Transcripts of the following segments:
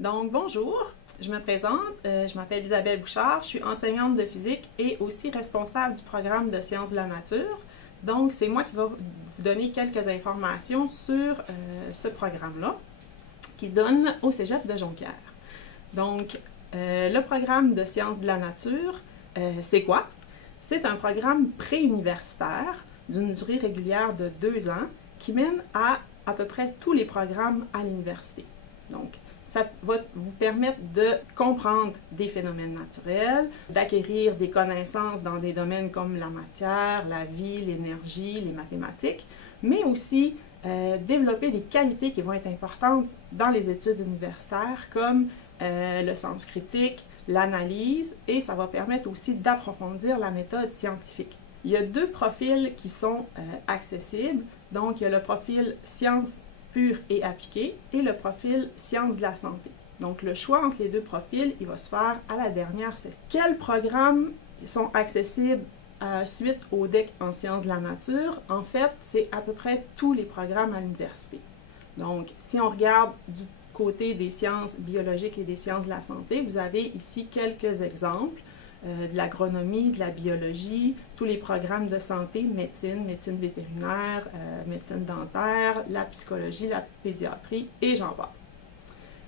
Donc, bonjour, je me présente, je m'appelle Isabelle Bouchard, je suis enseignante de physique et aussi responsable du programme de sciences de la nature. Donc, c'est moi qui vais vous donner quelques informations sur ce programme-là, qui se donne au Cégep de Jonquière. Donc, le programme de sciences de la nature, c'est quoi? C'est un programme préuniversitaire d'une durée régulière de 2 ans qui mène à peu près tous les programmes à l'université. Donc, ça va vous permettre de comprendre des phénomènes naturels, d'acquérir des connaissances dans des domaines comme la matière, la vie, l'énergie, les mathématiques, mais aussi développer des qualités qui vont être importantes dans les études universitaires comme le sens critique, l'analyse, et ça va permettre aussi d'approfondir la méthode scientifique. Il y a 2 profils qui sont accessibles. Donc, il y a le profil sciences pures et appliquées et le profil sciences de la santé. Donc, le choix entre les 2 profils, il va se faire à la dernière session. Quels programmes sont accessibles suite au DEC en sciences de la nature? En fait, c'est à peu près tous les programmes à l'université. Donc, si on regarde du côté des sciences biologiques et des sciences de la santé, vous avez ici quelques exemples. De l'agronomie, de la biologie, tous les programmes de santé, médecine, médecine vétérinaire, médecine dentaire, la psychologie, la pédiatrie et j'en passe.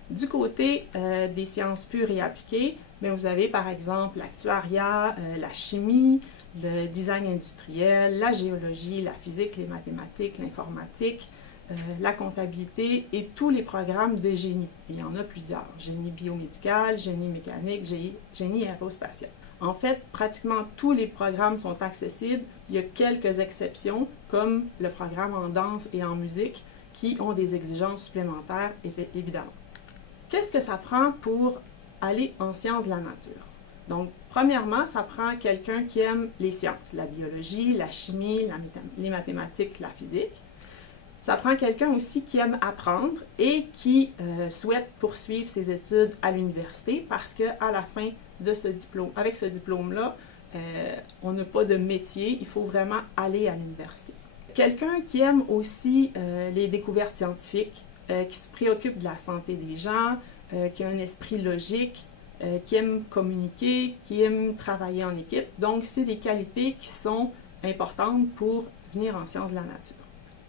Du côté des sciences pures et appliquées, bien, vous avez par exemple l'actuariat, la chimie, le design industriel, la géologie, la physique, les mathématiques, l'informatique, la comptabilité et tous les programmes de génie. Il y en a plusieurs. Génie biomédical, génie mécanique, génie aérospatial. En fait, pratiquement tous les programmes sont accessibles. Il y a quelques exceptions, comme le programme en danse et en musique, qui ont des exigences supplémentaires, évidemment. Qu'est-ce que ça prend pour aller en sciences de la nature? Donc, premièrement, ça prend quelqu'un qui aime les sciences, la biologie, la chimie, les mathématiques, la physique. Ça prend quelqu'un aussi qui aime apprendre et qui souhaite poursuivre ses études à l'université parce qu'à la fin de ce diplôme, avec ce diplôme-là, on n'a pas de métier, il faut vraiment aller à l'université. Quelqu'un qui aime aussi les découvertes scientifiques, qui se préoccupe de la santé des gens, qui a un esprit logique, qui aime communiquer, qui aime travailler en équipe. Donc, c'est des qualités qui sont importantes pour venir en sciences de la nature.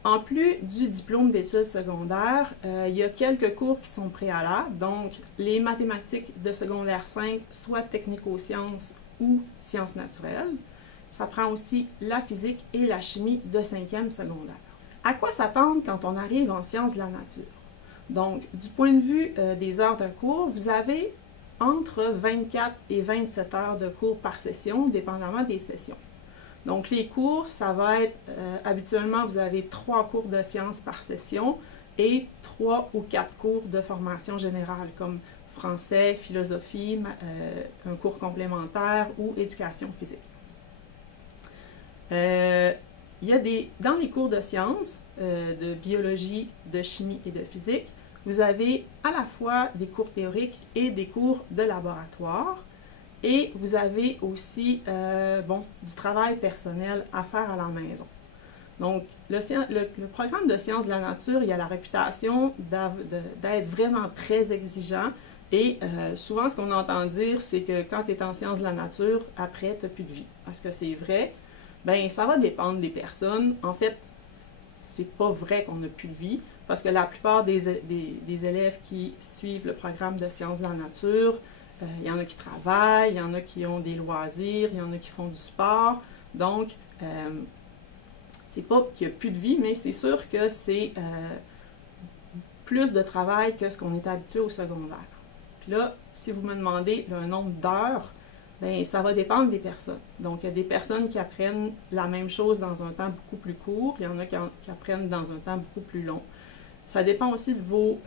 En plus du diplôme d'études secondaires, il y a quelques cours qui sont préalables, donc les mathématiques de secondaire 5, soit technico-sciences ou sciences naturelles. Ça prend aussi la physique et la chimie de 5e secondaire. À quoi s'attendre quand on arrive en sciences de la nature? Donc, du point de vue des heures de cours, vous avez entre 24 et 27 heures de cours par session, dépendamment des sessions. Donc, les cours, ça va être, habituellement, vous avez 3 cours de sciences par session et 3 ou 4 cours de formation générale, comme français, philosophie, un cours complémentaire ou éducation physique. Il y a dans les cours de sciences, de biologie, de chimie et de physique, vous avez à la fois des cours théoriques et des cours de laboratoire. Et vous avez aussi du travail personnel à faire à la maison. Donc, le programme de sciences de la nature, il a la réputation d'être vraiment très exigeant. Et souvent, ce qu'on entend dire, c'est que quand tu es en sciences de la nature, après, tu n'as plus de vie. Parce que c'est vrai, bien, ça va dépendre des personnes. En fait, c'est pas vrai qu'on n'a plus de vie, parce que la plupart des élèves qui suivent le programme de sciences de la nature, il y en a qui travaillent, il y en a qui ont des loisirs, il y en a qui font du sport. Donc, c'est pas qu'il n'y a plus de vie, mais c'est sûr que c'est plus de travail que ce qu'on est habitué au secondaire. Puis là, si vous me demandez un nombre d'heures, bien, ça va dépendre des personnes. Donc, il y a des personnes qui apprennent la même chose dans un temps beaucoup plus court, il y en a qui apprennent dans un temps beaucoup plus long. Ça dépend aussi de vos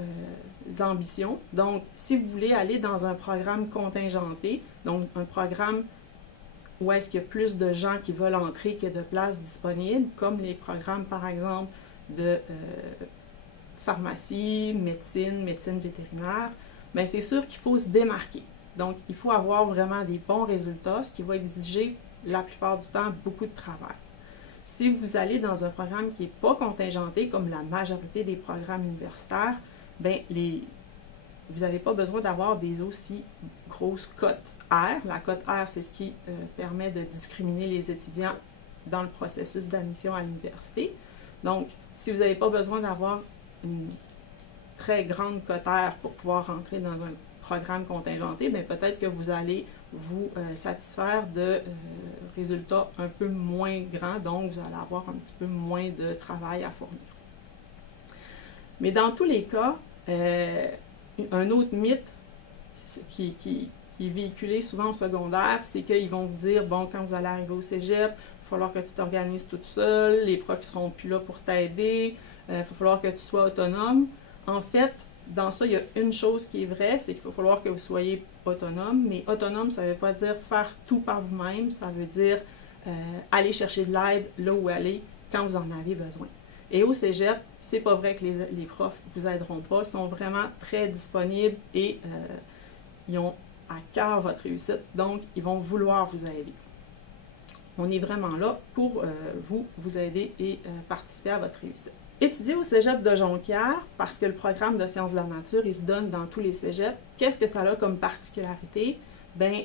ambitions. Donc, si vous voulez aller dans un programme contingenté, donc un programme où est-ce qu'il y a plus de gens qui veulent entrer que de places disponibles, comme les programmes, par exemple, de pharmacie, médecine vétérinaire, bien, c'est sûr qu'il faut se démarquer. Donc, il faut avoir vraiment des bons résultats, ce qui va exiger la plupart du temps beaucoup de travail. Si vous allez dans un programme qui n'est pas contingenté, comme la majorité des programmes universitaires, bien, vous n'avez pas besoin d'avoir des aussi grosses cotes R. La cote R, c'est ce qui permet de discriminer les étudiants dans le processus d'admission à l'université. Donc, si vous n'avez pas besoin d'avoir une très grande cote R pour pouvoir rentrer dans un programme contingenté, bien peut-être que vous allez vous satisfaire de résultats un peu moins grands, donc vous allez avoir un petit peu moins de travail à fournir. Mais dans tous les cas, un autre mythe qui est véhiculé souvent au secondaire, c'est qu'ils vont vous dire, bon, quand vous allez arriver au cégep, il va falloir que tu t'organises toute seule, les profs ne seront plus là pour t'aider, il va falloir que tu sois autonome. En fait, dans ça, il y a une chose qui est vraie, c'est qu'il va falloir que vous soyez autonome, mais autonome, ça ne veut pas dire faire tout par vous-même, ça veut dire aller chercher de l'aide là où aller quand vous en avez besoin. Et au cégep, c'est pas vrai que les profs vous aideront pas, ils sont vraiment très disponibles et ils ont à cœur votre réussite, donc ils vont vouloir vous aider. On est vraiment là pour vous aider et participer à votre réussite. Étudier au cégep de Jonquière, parce que le programme de sciences de la nature, il se donne dans tous les cégeps. Qu'est-ce que ça a comme particularité? Bien,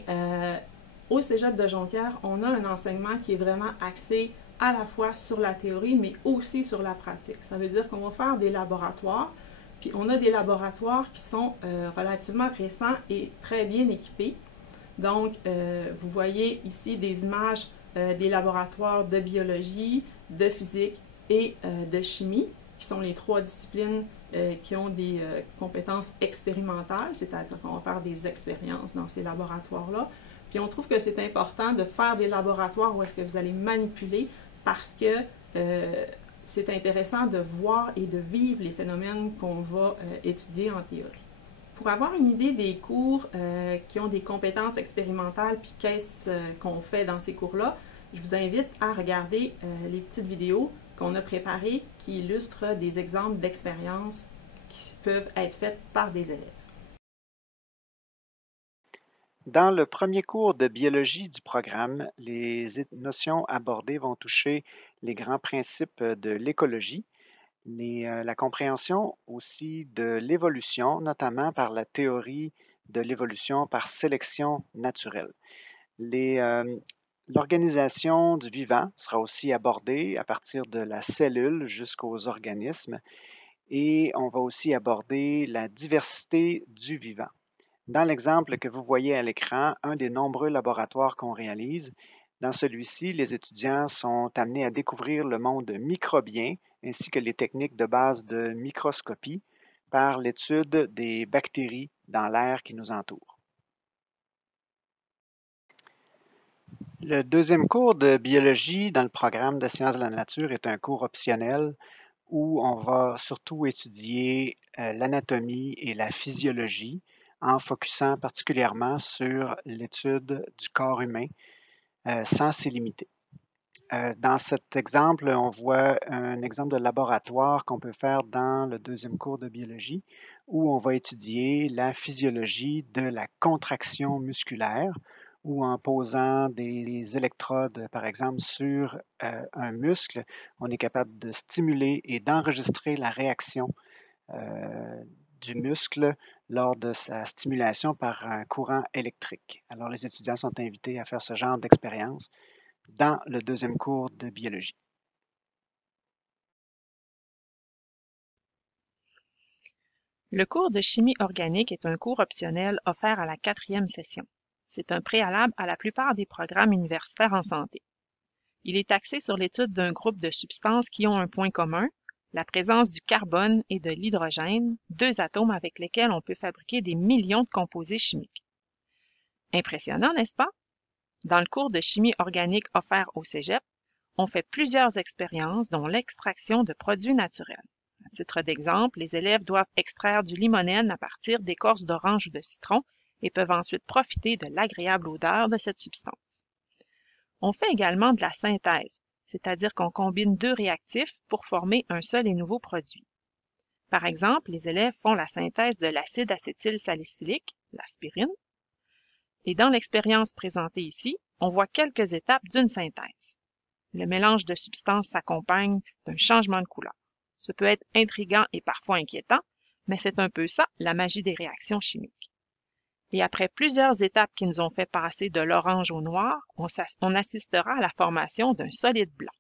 au cégep de Jonquière, on a un enseignement qui est vraiment axé à la fois sur la théorie, mais aussi sur la pratique. Ça veut dire qu'on va faire des laboratoires, puis on a des laboratoires qui sont relativement récents et très bien équipés. Donc, vous voyez ici des images des laboratoires de biologie, de physique et de chimie, qui sont les trois disciplines qui ont des compétences expérimentales, c'est-à-dire qu'on va faire des expériences dans ces laboratoires-là. Puis on trouve que c'est important de faire des laboratoires où est-ce que vous allez manipuler parce que c'est intéressant de voir et de vivre les phénomènes qu'on va étudier en théorie. Pour avoir une idée des cours qui ont des compétences expérimentales, puis qu'est-ce qu'on fait dans ces cours-là, je vous invite à regarder les petites vidéos qu'on a préparées qui illustrent des exemples d'expériences qui peuvent être faites par des élèves. Dans le premier cours de biologie du programme, les notions abordées vont toucher les grands principes de l'écologie, la compréhension aussi de l'évolution, notamment par la théorie de l'évolution par sélection naturelle. L'organisation du vivant sera aussi abordée à partir de la cellule jusqu'aux organismes et on va aussi aborder la diversité du vivant. Dans l'exemple que vous voyez à l'écran, un des nombreux laboratoires qu'on réalise, dans celui-ci, les étudiants sont amenés à découvrir le monde microbien ainsi que les techniques de base de microscopie par l'étude des bactéries dans l'air qui nous entoure. Le deuxième cours de biologie dans le programme de sciences de la nature est un cours optionnel où on va surtout étudier l'anatomie et la physiologie en focusant particulièrement sur l'étude du corps humain sans s'y limiter. Dans cet exemple, on voit un exemple de laboratoire qu'on peut faire dans le deuxième cours de biologie où on va étudier la physiologie de la contraction musculaire ou en posant des électrodes, par exemple, sur un muscle, on est capable de stimuler et d'enregistrer la réaction du muscle lors de sa stimulation par un courant électrique. Alors, les étudiants sont invités à faire ce genre d'expérience dans le deuxième cours de biologie. Le cours de chimie organique est un cours optionnel offert à la 4e session. C'est un préalable à la plupart des programmes universitaires en santé. Il est axé sur l'étude d'un groupe de substances qui ont un point commun, la présence du carbone et de l'hydrogène, deux atomes avec lesquels on peut fabriquer des millions de composés chimiques. Impressionnant, n'est-ce pas? Dans le cours de chimie organique offert au cégep, on fait plusieurs expériences dont l'extraction de produits naturels. À titre d'exemple, les élèves doivent extraire du limonène à partir d'écorces d'orange ou de citron et peuvent ensuite profiter de l'agréable odeur de cette substance. On fait également de la synthèse, c'est-à-dire qu'on combine deux réactifs pour former un seul et nouveau produit. Par exemple, les élèves font la synthèse de l'acide acétylsalicylique, l'aspirine, et dans l'expérience présentée ici, on voit quelques étapes d'une synthèse. Le mélange de substances s'accompagne d'un changement de couleur. Ce peut être intriguant et parfois inquiétant, mais c'est un peu ça, la magie des réactions chimiques. Et après plusieurs étapes qui nous ont fait passer de l'orange au noir, on assistera à la formation d'un solide blanc.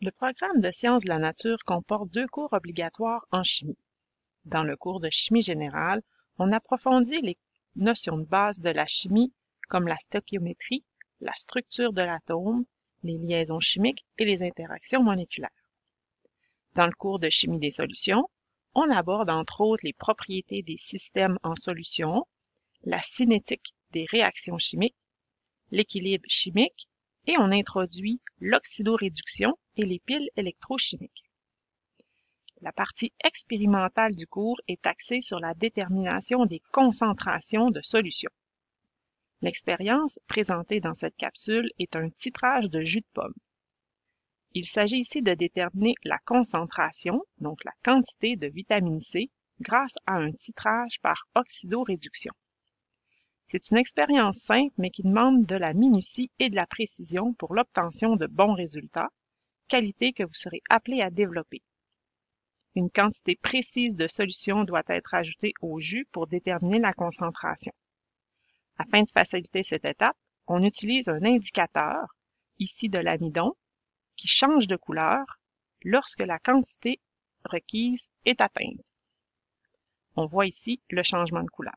Le programme de sciences de la nature comporte 2 cours obligatoires en chimie. Dans le cours de chimie générale, on approfondit les notions de base de la chimie comme la stoichiométrie, la structure de l'atome, les liaisons chimiques et les interactions moléculaires. Dans le cours de chimie des solutions, on aborde entre autres les propriétés des systèmes en solution, la cinétique des réactions chimiques, l'équilibre chimique et on introduit l'oxydoréduction et les piles électrochimiques. La partie expérimentale du cours est axée sur la détermination des concentrations de solutions. L'expérience présentée dans cette capsule est un titrage de jus de pomme. Il s'agit ici de déterminer la concentration, donc la quantité de vitamine C, grâce à un titrage par oxydoréduction. C'est une expérience simple, mais qui demande de la minutie et de la précision pour l'obtention de bons résultats, qualité que vous serez appelé à développer. Une quantité précise de solution doit être ajoutée au jus pour déterminer la concentration. Afin de faciliter cette étape, on utilise un indicateur, ici de l'amidon, qui change de couleur lorsque la quantité requise est atteinte. On voit ici le changement de couleur.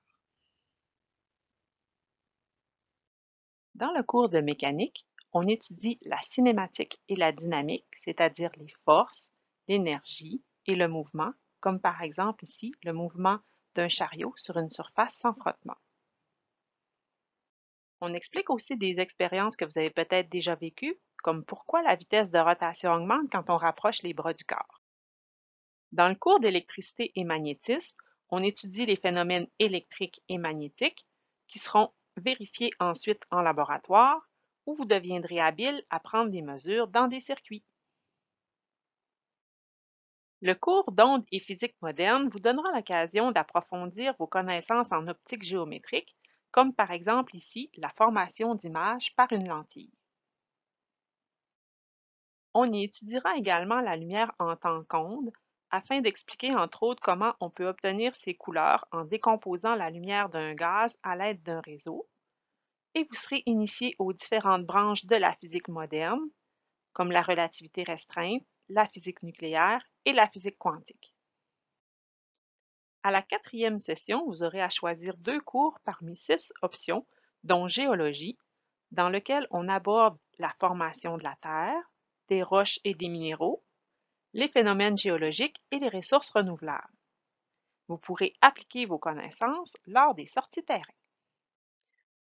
Dans le cours de mécanique, on étudie la cinématique et la dynamique, c'est-à-dire les forces, l'énergie et le mouvement, comme par exemple ici le mouvement d'un chariot sur une surface sans frottement. On explique aussi des expériences que vous avez peut-être déjà vécues, comme pourquoi la vitesse de rotation augmente quand on rapproche les bras du corps. Dans le cours d'électricité et magnétisme, on étudie les phénomènes électriques et magnétiques qui seront vérifiés ensuite en laboratoire où vous deviendrez habile à prendre des mesures dans des circuits. Le cours d'ondes et physique moderne vous donnera l'occasion d'approfondir vos connaissances en optique géométrique, comme par exemple ici la formation d'images par une lentille. On y étudiera également la lumière en temps qu'onde afin d'expliquer entre autres comment on peut obtenir ces couleurs en décomposant la lumière d'un gaz à l'aide d'un réseau, et vous serez initié aux différentes branches de la physique moderne, comme la relativité restreinte, la physique nucléaire et la physique quantique. À la 4e session, vous aurez à choisir 2 cours parmi 6 options, dont géologie, dans lequel on aborde la formation de la Terre, des roches et des minéraux, les phénomènes géologiques et les ressources renouvelables. Vous pourrez appliquer vos connaissances lors des sorties terrain.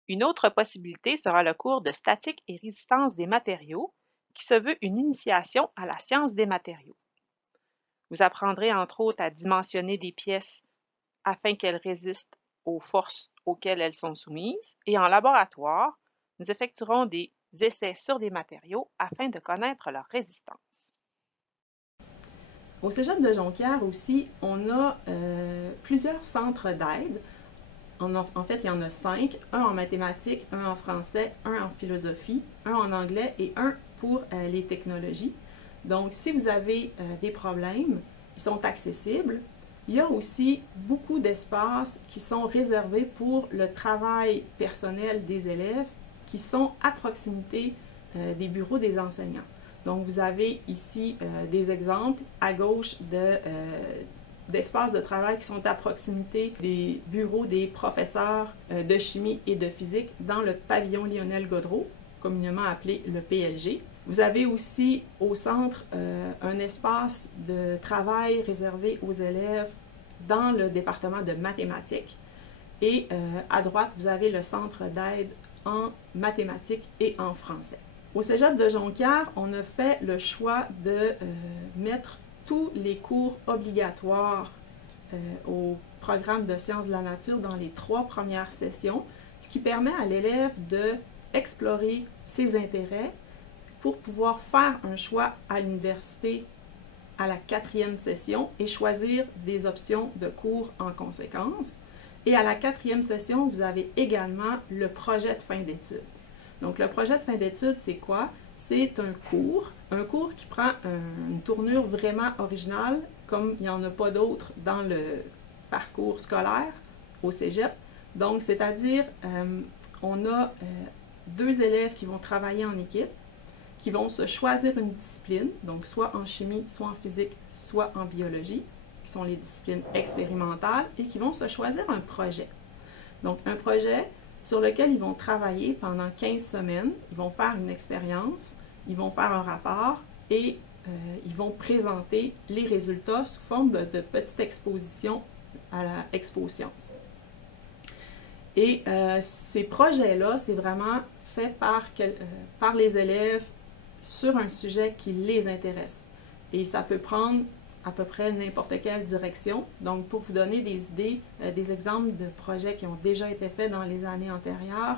Une autre possibilité sera le cours de statique et résistance des matériaux, qui se veut une initiation à la science des matériaux. Vous apprendrez entre autres à dimensionner des pièces afin qu'elles résistent aux forces auxquelles elles sont soumises, et en laboratoire, nous effectuerons des essais sur des matériaux afin de connaître leur résistance. Au Cégep de Jonquière aussi, on a plusieurs centres d'aide. En fait, il y en a 5, un en mathématiques, un en français, un en philosophie, un en anglais et un pour les technologies. Donc, si vous avez des problèmes, ils sont accessibles. Il y a aussi beaucoup d'espaces qui sont réservés pour le travail personnel des élèves qui sont à proximité des bureaux des enseignants. Donc, vous avez ici des exemples à gauche d'espaces de travail qui sont à proximité des bureaux des professeurs de chimie et de physique dans le pavillon Lionel Gaudreault, communément appelé le PLG. Vous avez aussi au centre un espace de travail réservé aux élèves dans le département de mathématiques. Et à droite, vous avez le centre d'aide en mathématiques et en français. Au Cégep de Jonquière, on a fait le choix de mettre tous les cours obligatoires au programme de sciences de la nature dans les 3 premières sessions, ce qui permet à l'élève d'explorer ses intérêts pour pouvoir faire un choix à l'université à la 4e session et choisir des options de cours en conséquence. Et à la 4e session, vous avez également le projet de fin d'études. Donc, le projet de fin d'études, c'est quoi? c'est un cours qui prend une tournure vraiment originale, comme il n'y en a pas d'autres dans le parcours scolaire au cégep. Donc, c'est-à-dire, on a 2 élèves qui vont travailler en équipe, qui vont se choisir une discipline, donc soit en chimie, soit en physique, soit en biologie, qui sont les disciplines expérimentales, et qui vont se choisir un projet. Donc, un projet sur lequel ils vont travailler pendant 15 semaines, ils vont faire une expérience, ils vont faire un rapport et ils vont présenter les résultats sous forme de petites expositions à la Expo Sciences. Et ces projets-là, c'est vraiment fait par les élèves sur un sujet qui les intéresse. Et ça peut prendre à peu près n'importe quelle direction. Donc, pour vous donner des idées, des exemples de projets qui ont déjà été faits dans les années antérieures,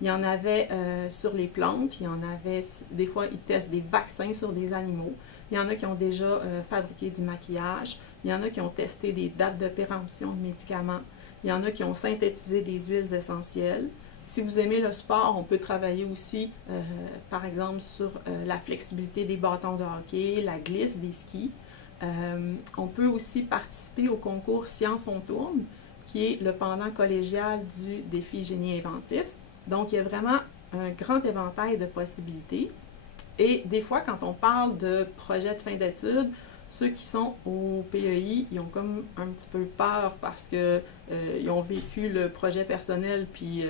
il y en avait sur les plantes, il y en avait, des fois, ils testent des vaccins sur des animaux. Il y en a qui ont déjà fabriqué du maquillage. Il y en a qui ont testé des dates de péremption de médicaments. Il y en a qui ont synthétisé des huiles essentielles. Si vous aimez le sport, on peut travailler aussi, par exemple, sur la flexibilité des bâtons de hockey, la glisse des skis. On peut aussi participer au concours Science on tourne, qui est le pendant collégial du défi génie inventif. Donc, il y a vraiment un grand éventail de possibilités. Et des fois, quand on parle de projets de fin d'études, ceux qui sont au PEI, ils ont comme un petit peu peur parce qu'ils ont vécu le projet personnel, puis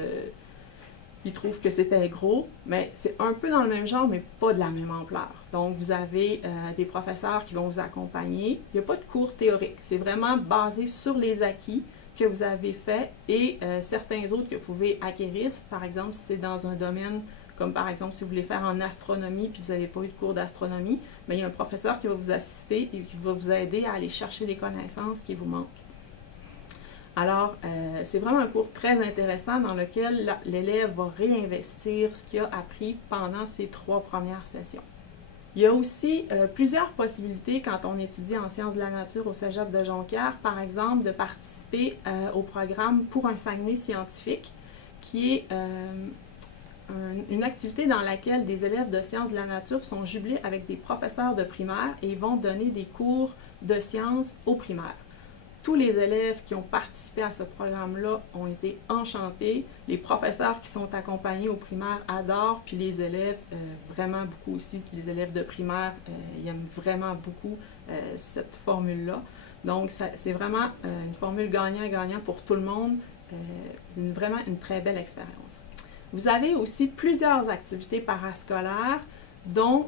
ils trouvent que c'était gros, mais c'est un peu dans le même genre, mais pas de la même ampleur. Donc, vous avez des professeurs qui vont vous accompagner. Il n'y a pas de cours théoriques. C'est vraiment basé sur les acquis que vous avez faits et certains autres que vous pouvez acquérir. Par exemple, si c'est dans un domaine, comme par exemple si vous voulez faire en astronomie puis vous n'avez pas eu de cours d'astronomie, mais il y a un professeur qui va vous assister et qui va vous aider à aller chercher les connaissances qui vous manquent. Alors, c'est vraiment un cours très intéressant dans lequel l'élève va réinvestir ce qu'il a appris pendant ses 3 premières sessions. Il y a aussi plusieurs possibilités quand on étudie en sciences de la nature au cégep de Jonquière, par exemple, de participer au programme Pour un Saguenay scientifique, qui est une activité dans laquelle des élèves de sciences de la nature sont jumelés avec des professeurs de primaire et vont donner des cours de sciences aux primaires. Tous les élèves qui ont participé à ce programme-là ont été enchantés. Les professeurs qui sont accompagnés au primaire adorent, puis les élèves vraiment beaucoup aussi. Les élèves de primaire, ils aiment vraiment beaucoup cette formule-là. Donc, c'est vraiment une formule gagnant-gagnant pour tout le monde. Vraiment une très belle expérience. Vous avez aussi plusieurs activités parascolaires, dont,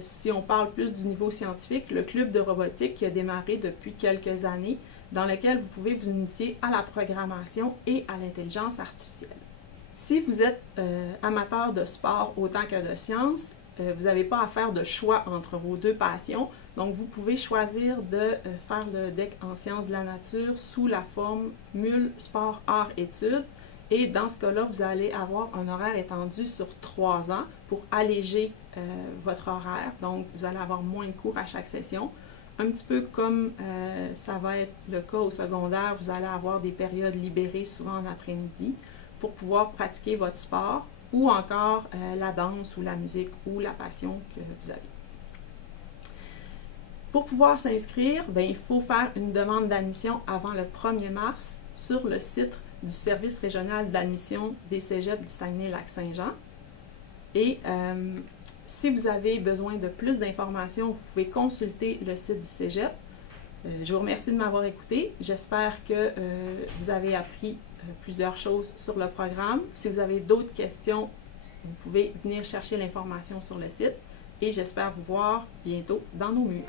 si on parle plus du niveau scientifique, le club de robotique qui a démarré depuis quelques années, dans lequel vous pouvez vous initier à la programmation et à l'intelligence artificielle. Si vous êtes amateur de sport autant que de sciences, vous n'avez pas à faire de choix entre vos 2 passions, donc vous pouvez choisir de faire le DEC en sciences de la nature sous la forme MUL Sport Art Études, et dans ce cas-là, vous allez avoir un horaire étendu sur 3 ans pour alléger votre horaire, donc vous allez avoir moins de cours à chaque session. Un petit peu comme ça va être le cas au secondaire, vous allez avoir des périodes libérées souvent en après-midi pour pouvoir pratiquer votre sport ou encore la danse ou la musique ou la passion que vous avez. Pour pouvoir s'inscrire, il faut faire une demande d'admission avant le 1er mars sur le site du Service régional d'admission des cégeps du Saguenay-Lac-Saint-Jean. Et si vous avez besoin de plus d'informations, vous pouvez consulter le site du cégep. Je vous remercie de m'avoir écouté. J'espère que vous avez appris plusieurs choses sur le programme. Si vous avez d'autres questions, vous pouvez venir chercher l'information sur le site. Et j'espère vous voir bientôt dans nos murs.